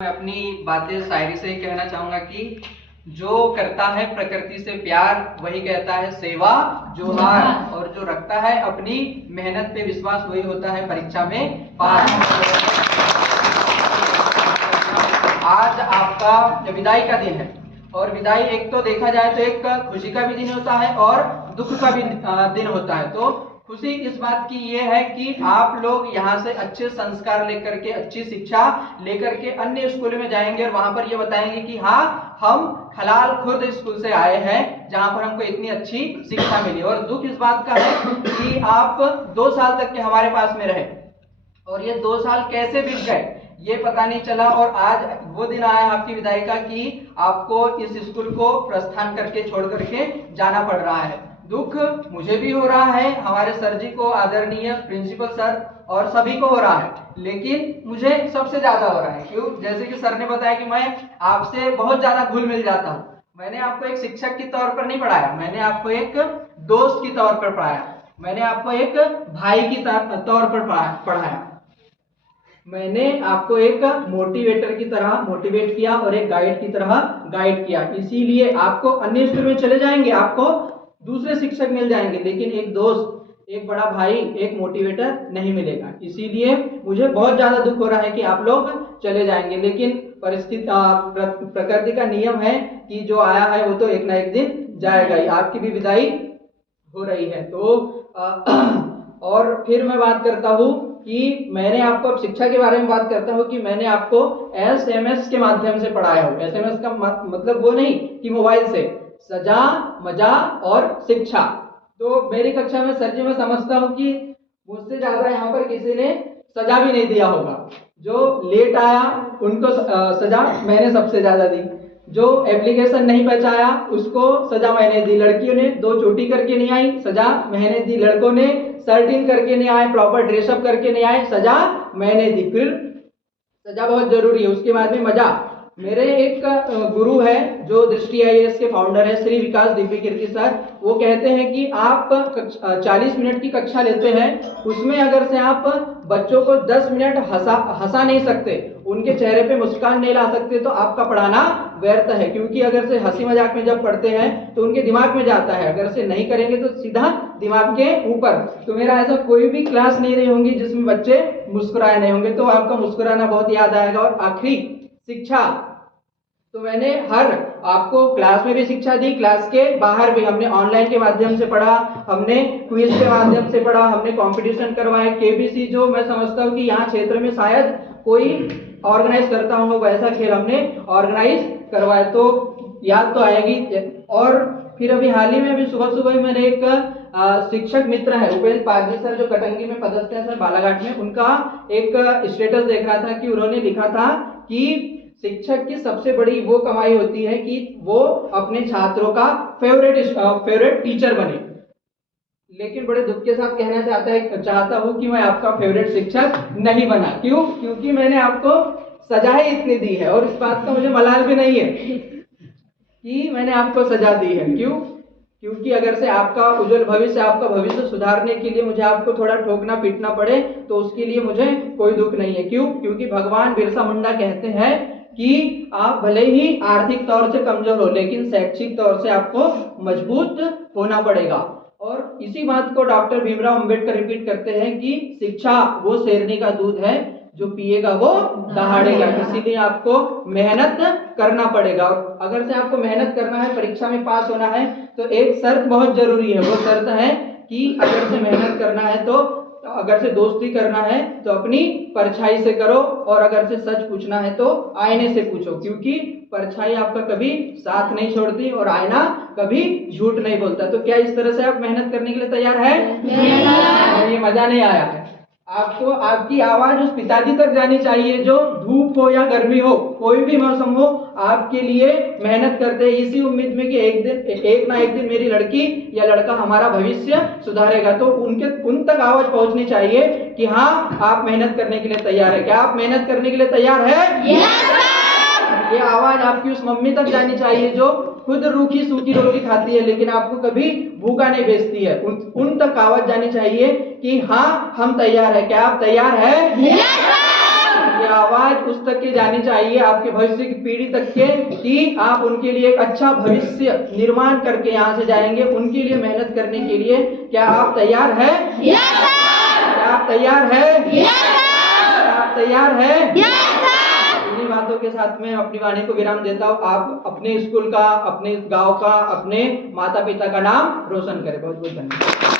मैं अपनी बातें शायरी से ही कहना चाहूंगा कि जो करता है प्रकृति से प्यार वही कहता है सेवा जोहार, और जो रखता है अपनी मेहनत पे विश्वास वही होता है परीक्षा में पास। आज आपका विदाई का दिन है, और विदाई एक तो देखा जाए तो एक खुशी का भी दिन होता है और दुख का भी दिन होता है। तो खुशी इस बात की ये है कि आप लोग यहाँ से अच्छे संस्कार लेकर के, अच्छी शिक्षा लेकर के अन्य स्कूल में जाएंगे और वहां पर ये बताएंगे कि हाँ, हम खलाल खुर्द स्कूल से आए हैं जहां पर हमको इतनी अच्छी शिक्षा मिली। और दुख इस बात का है कि आप 2 साल तक के हमारे पास में रहे और ये 2 साल कैसे बीत गए ये पता नहीं चला, और आज वो दिन आया आपकी विदाई का कि आपको इस स्कूल को प्रस्थान करके छोड़ करके जाना पड़ रहा है। दुख मुझे भी हो रहा है, हमारे सर जी को, आदरणीय प्रिंसिपल सर और सभी को हो रहा है, लेकिन मुझे सबसे ज्यादा हो रहा है। क्यों? जैसे कि सर ने बताया कि मैं आपसे बहुत ज्यादा घुल मिल जाता हूँ। मैंने आपको एक शिक्षक के तौर पर नहीं पढ़ाया, मैंने आपको एक दोस्त की तौर पर पढ़ाया, मैंने आपको एक भाई की तौर पर पढ़ाया, मैंने आपको एक मोटिवेटर की तरह मोटिवेट किया और एक गाइड की तरह गाइड किया। इसीलिए आपको अन्य स्कूल में चले जाएंगे, आपको दूसरे शिक्षक मिल जाएंगे, लेकिन एक दोस्त, एक बड़ा भाई, एक मोटिवेटर नहीं मिलेगा। इसीलिए मुझे बहुत ज्यादा दुख हो रहा है कि आप लोग चले जाएंगे, लेकिन परिस्थिति प्रकृति का नियम है कि जो आया है वो तो एक ना एक दिन जाएगा ही। आपकी भी विदाई हो रही है। तो और फिर मैं बात करता हूँ कि मैंने आपको शिक्षा के बारे में बात करता हूँ कि मैंने आपको SMS के माध्यम से पढ़ाया हूँ। SMS का मतलब वो नहीं कि मोबाइल से, सजा, मजा और शिक्षा। तो मेरी कक्षा में सर जी, मैं समझता हूँ कि मुझसे ज्यादा यहाँ पर किसी ने सजा भी नहीं दिया होगा। जो लेट आया उनको सजा मैंने सबसे ज्यादा दी, जो एप्लीकेशन नहीं पहुंचाया उसको सजा मैंने दी, लड़कियों ने 2 चोटी करके नहीं आई, सजा मैंने दी, लड़कों ने शर्ट इन करके नहीं आए, प्रॉपर ड्रेसअप करके नहीं आए, सजा मैंने दी। फिर सजा बहुत जरूरी है, उसके बाद में मजा। मेरे एक गुरु है जो दृष्टि IAS के फाउंडर है, श्री विकास दिव्य कीर्ति सर। वो कहते हैं कि आप 40 मिनट की कक्षा लेते हैं, उसमें अगर से आप बच्चों को 10 मिनट हंसा नहीं सकते, उनके चेहरे पे मुस्कान नहीं ला सकते, तो आपका पढ़ाना व्यर्थ है। क्योंकि अगर से हंसी मजाक में जब पढ़ते हैं तो उनके दिमाग में जाता है, अगर से नहीं करेंगे तो सीधा दिमाग के ऊपर। तो मेरा ऐसा कोई भी क्लास नहीं रही होंगी जिसमें बच्चे मुस्कुराए नहीं होंगे, तो आपका मुस्कुराना बहुत याद आएगा। और आखिरी शिक्षा, तो मैंने हर आपको क्लास में भी शिक्षा दी, क्लास के बाहर भी हमने ऑनलाइन के माध्यम से पढ़ा, हमने क्विज के माध्यम से पढ़ा, हमने कंपटीशन करवाए। KBC जो मैं समझता हूँ कि यहाँ क्षेत्र में शायद कोई ऑर्गेनाइज करता हूँ, वैसा खेल हमने ऑर्गेनाइज करवाए, तो याद तो आएगी। और फिर अभी हाल ही में अभी सुबह सुबह मेरे एक शिक्षक मित्र है उपेंद्र पारजी सर, जो कटंगी में पदस्थ है सर, बालाघाट में, उनका एक स्टेटस देख रहा था कि उन्होंने लिखा था कि शिक्षक की सबसे बड़ी वो कमाई होती है कि वो अपने छात्रों का फेवरेट टीचर बने। लेकिन बड़े दुख के साथ कहना चाहता हूँ कि मैं आपका फेवरेट शिक्षक नहीं बना। क्यों? क्योंकि मैंने आपको सजाएं इतनी दी है, और इस बात का मुझे मलाल भी नहीं है कि मैंने आपको सजा दी है। क्यों? क्योंकि अगर से आपका उज्जवल भविष्य, आपका भविष्य सुधारने के लिए मुझे आपको थोड़ा ठोकना पीटना पड़े तो उसके लिए मुझे कोई दुख नहीं है। क्यों? क्योंकि भगवान बिरसा मुंडा कहते हैं कि आप भले ही आर्थिक तौर से कमजोर हो, लेकिन शैक्षिक तौर से आपको मजबूत होना पड़ेगा। और इसी बात को डॉक्टर भीमराव अंबेडकर रिपीट करते हैं कि शिक्षा वो शेरनी का दूध है, जो पिएगा वो दहाड़ेगा। इसीलिए आपको मेहनत करना पड़ेगा, और अगर से आपको मेहनत करना है, परीक्षा में पास होना है, तो एक शर्त बहुत जरूरी है। वो शर्त है कि अगर से मेहनत करना है, तो अगर से दोस्ती करना है तो अपनी परछाई से करो, और अगर से सच पूछना है तो आईने से पूछो। क्योंकि परछाई आपका कभी साथ नहीं छोड़ती और आईना कभी झूठ नहीं बोलता। तो क्या इस तरह से आप मेहनत करने के लिए तैयार है? ये मजा नहीं आया है आपको? आपकी आवाज उस पिताजी तक जानी चाहिए जो धूप हो या गर्मी हो, कोई भी मौसम हो, आपके लिए मेहनत करते हैं इसी उम्मीद में कि एक ना एक दिन मेरी लड़की या लड़का हमारा भविष्य सुधारेगा। तो उन तक आवाज पहुंचनी चाहिए कि हाँ, आप मेहनत करने के लिए तैयार है। क्या आप मेहनत करने के लिए तैयार है? ये आवाज आपकी उस मम्मी तक जानी चाहिए जो खुद रूखी सूखी रोटी खाती है लेकिन आपको कभी भूखा नहीं भेजती है। उन तक आवाज जानी चाहिए कि हाँ, हम तैयार है। क्या आप तैयार है? ये ये आवाज उस तक के जानी चाहिए, आपके भविष्य की पीढ़ी तक के, कि आप उनके लिए एक अच्छा भविष्य निर्माण करके यहाँ से जाएंगे। उनके लिए मेहनत करने के लिए क्या आप तैयार हैं? क्या आप तैयार हैं? क्या आप तैयार हैं? इन्हीं बातों के साथ में अपनी वाणी को विराम देता हूँ। आप अपने स्कूल का, अपने गांव का, अपने माता पिता का नाम रोशन करें। बहुत बहुत धन्यवाद।